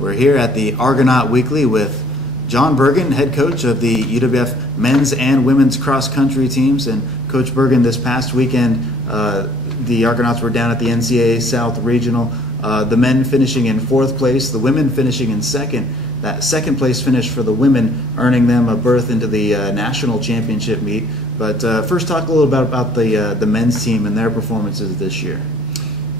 We're here at the Argonaut Weekly with John Bergen, head coach of the UWF men's and women's cross-country teams. And Coach Bergen, this past weekend, the Argonauts were down at the NCAA South Regional. The men finishing in 4th place, the women finishing in 2nd. That 2nd place finish for the women earning them a berth into the national championship meet. But first, talk a little bit about the men's team and their performances this year.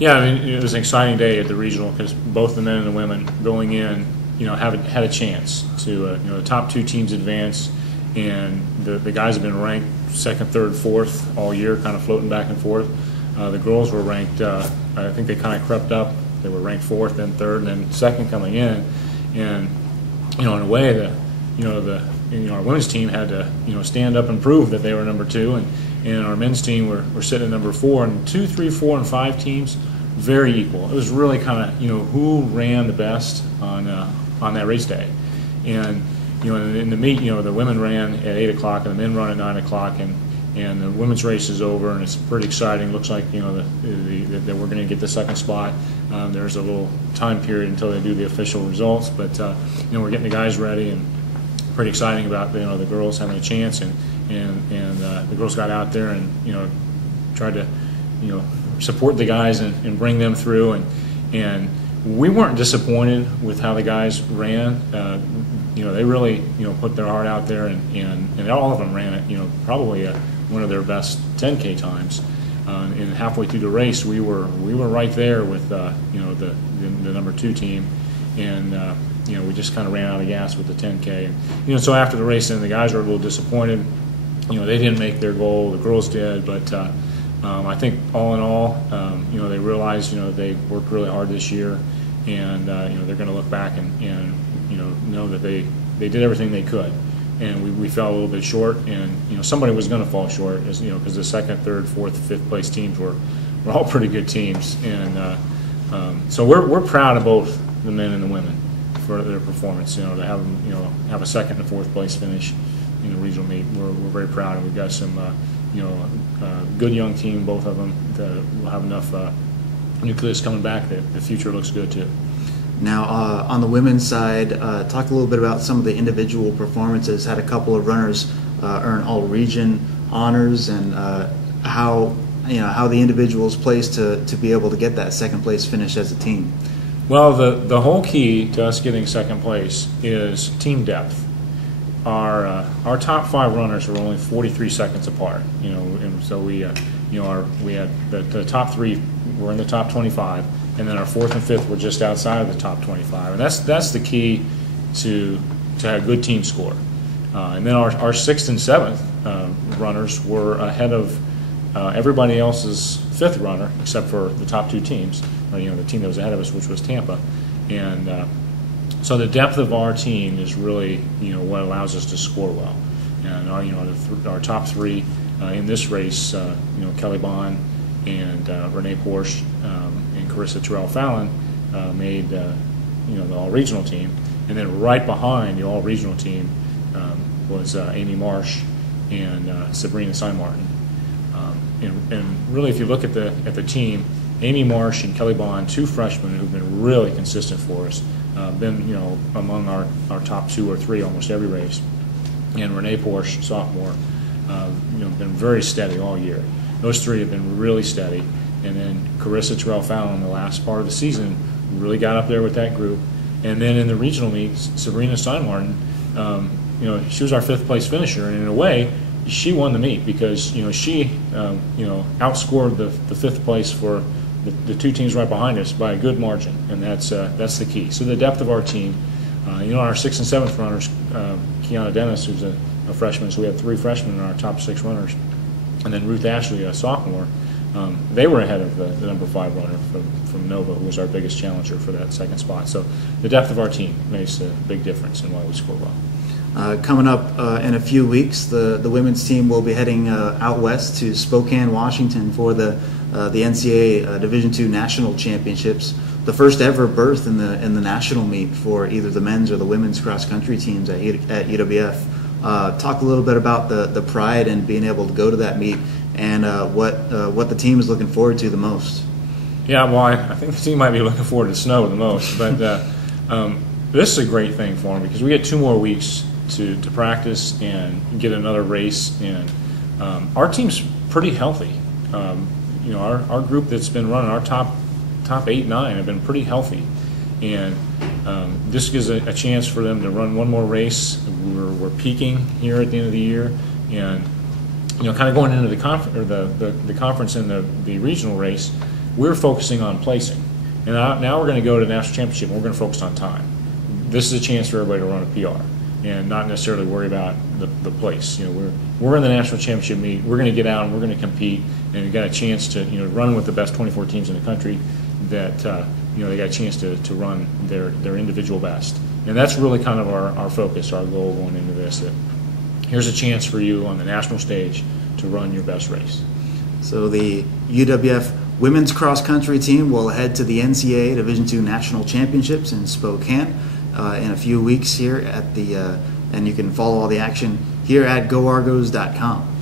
Yeah, I mean, it was an exciting day at the regional because both the men and the women going in, had a chance to, the top 2 teams advance, and the guys have been ranked 2nd, 3rd, 4th all year, kind of floating back and forth. The girls were ranked, I think they kind of crept up. They were ranked 4th, then 3rd, and then 2nd coming in, and in a way, our women's team had to, stand up and prove that they were number 2, and our men's team were sitting at number 4, and 2, 3, 4, and 5 teams very equal. It was really kind of who ran the best on that race day, and in the meet, the women ran at 8 o'clock and the men run at 9 o'clock, and the women's race is over, and it's pretty exciting. Looks like that we're going to get the 2nd spot. There's a little time period until they do the official results, but we're getting the guys ready, and pretty exciting about the girls having a chance, and the girls got out there and tried to support the guys and bring them through, and we weren't disappointed with how the guys ran. They really put their heart out there, and all of them ran it probably one of their best 10K times. And halfway through the race, we were right there with the number 2 team, and we just kind of ran out of gas with the 10K. And, so after the race, then the guys were a little disappointed. They didn't make their goal. The girls did, but I think all in all, they realized they worked really hard this year, and they're going to look back and know that they did everything they could. And we fell a little bit short, and somebody was going to fall short, because the 2nd, 3rd, 4th, 5th place teams were all pretty good teams, and so we're proud of both the men and the women for their performance. To have them have a 2nd and 4th place finish in the regional meet, we're very proud, and we've got some good young team, both of them, that will have enough nucleus coming back that the future looks good too. Now, on the women's side, talk a little bit about some of the individual performances. Had a couple of runners earn all-region honors, and how the individuals placed to be able to get that 2nd place finish as a team. Well, the whole key to us getting 2nd place is team depth. Our top 5 runners were only 43 seconds apart. And so we had the top 3 were in the top 25. And then our 4th and 5th were just outside of the top 25, and that's the key to have a good team score. And then our 6th and 7th runners were ahead of everybody else's 5th runner, except for the top 2 teams. The team that was ahead of us, which was Tampa, and so the depth of our team is really what allows us to score well. And our top 3 in this race, Kelly Bond and Renee Porsche and Carissa Terrell-Fallon made the all-regional team, and then right behind the all-regional team was Amy Marsh and Sabrina Steinmartin. And really, if you look at the team, Amy Marsh and Kelly Bond, 2 freshmen who've been really consistent for us, been among our top 2 or 3 almost every race, and Renee Porsche, sophomore, been very steady all year. Those 3 have been really steady, and then Carissa Terrell-Fallon, the last part of the season, really got up there with that group. And then in the regional meets, Sabrina Steinmartin, she was our 5th place finisher, and in a way, she won the meet because she outscored the 5th place for the 2 teams right behind us by a good margin, and that's the key. So the depth of our team, our 6th and 7th runners, Kiana Dennis, who's a freshman, so we had 3 freshmen in our top 6 runners. And then Ruth Ashley, a sophomore, they were ahead of the number 5 runner from Nova, who was our biggest challenger for that 2nd spot. So the depth of our team makes a big difference in why we score well. Coming up in a few weeks, the women's team will be heading out west to Spokane, Washington for the NCAA Division II National Championships. The first ever berth in the national meet for either the men's or the women's cross-country teams at UWF. Talk a little bit about the pride in being able to go to that meet and what the team is looking forward to the most. Yeah, well, I think the team might be looking forward to snow the most, but This is a great thing for them because we get 2 more weeks to practice and get another race. And our team's pretty healthy. Our group that's been running, our top 8, 9 have been pretty healthy. And this gives a chance for them to run 1 more race. We're peaking here at the end of the year, and kind of going into the conference and the regional race, we're focusing on placing. And now we're going to go to the national championship, and we're going to focus on time. This is a chance for everybody to run a PR and not necessarily worry about the place. We're in the national championship meet. We're going to get out and we're going to compete, and we've got a chance to run with the best 24 teams in the country. That they got a chance to run their individual best, and that's really kind of our focus, our goal going into this. That here's a chance for you on the national stage to run your best race. So the UWF women's cross country team will head to the NCAA Division II National Championships in Spokane in a few weeks here at and you can follow all the action here at GoArgos.com.